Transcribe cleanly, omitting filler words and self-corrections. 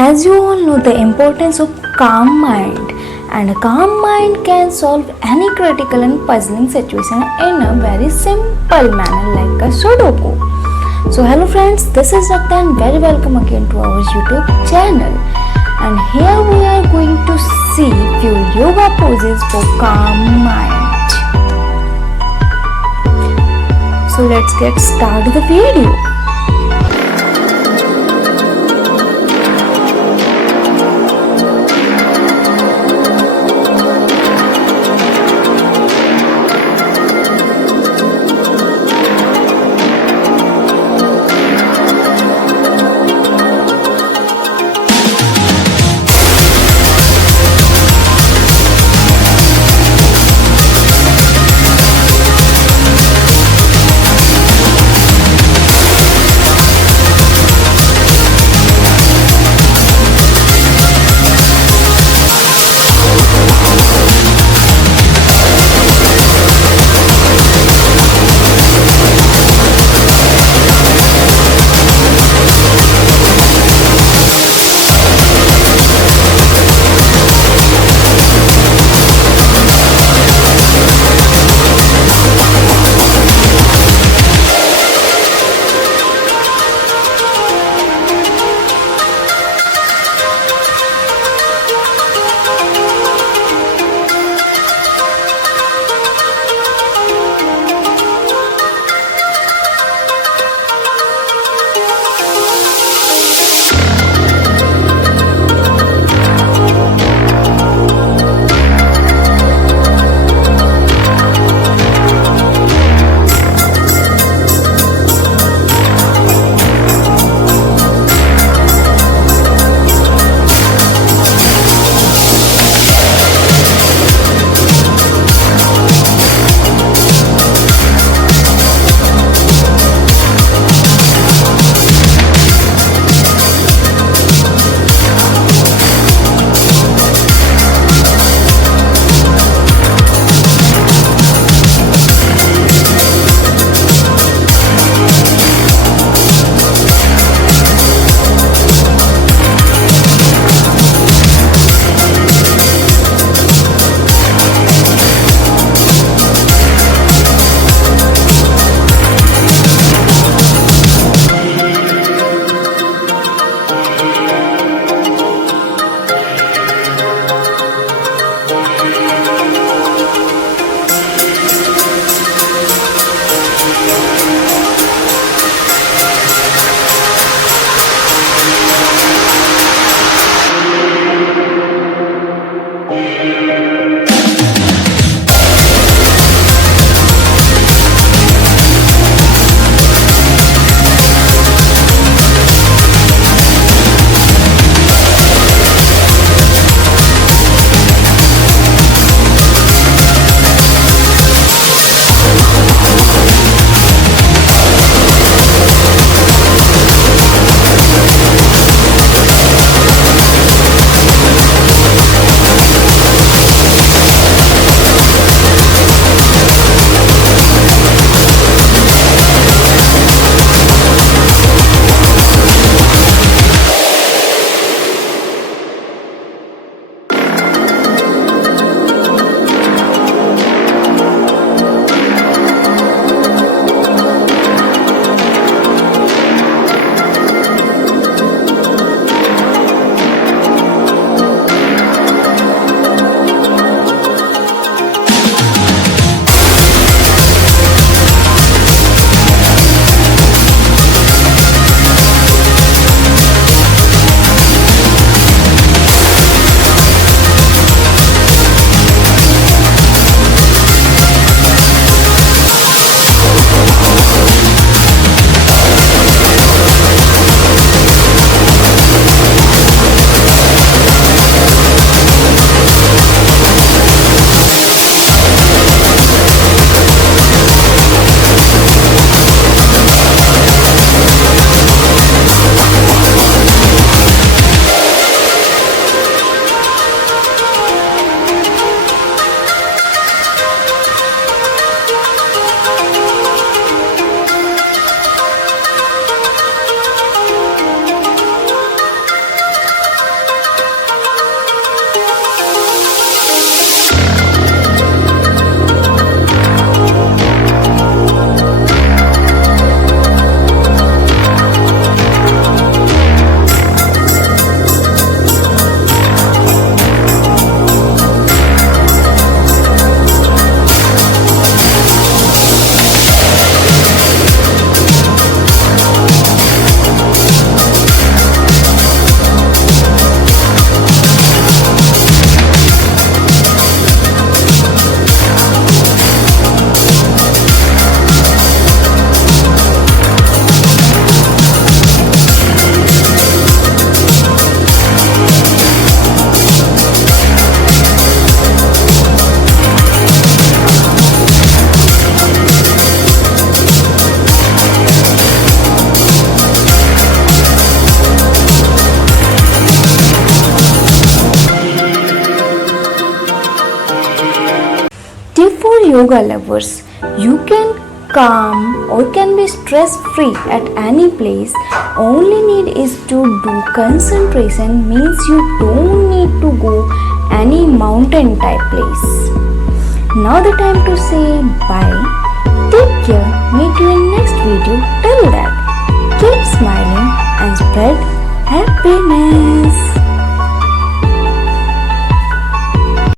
As you all know, the importance of calm mind, and a calm mind can solve any critical and puzzling situation in a very simple manner like a Sudoku. So hello friends, this is Rakta and very welcome again to our YouTube channel. And here we are going to see few yoga poses for calm mind. So let's get started the video. yoga lovers, you can calm or can be stress free at any place. Only need is to do concentration, means you don't need to go any mountain type place. Now the time to say bye. Take care. Meet you in next video. Till that, keep smiling and spread happiness.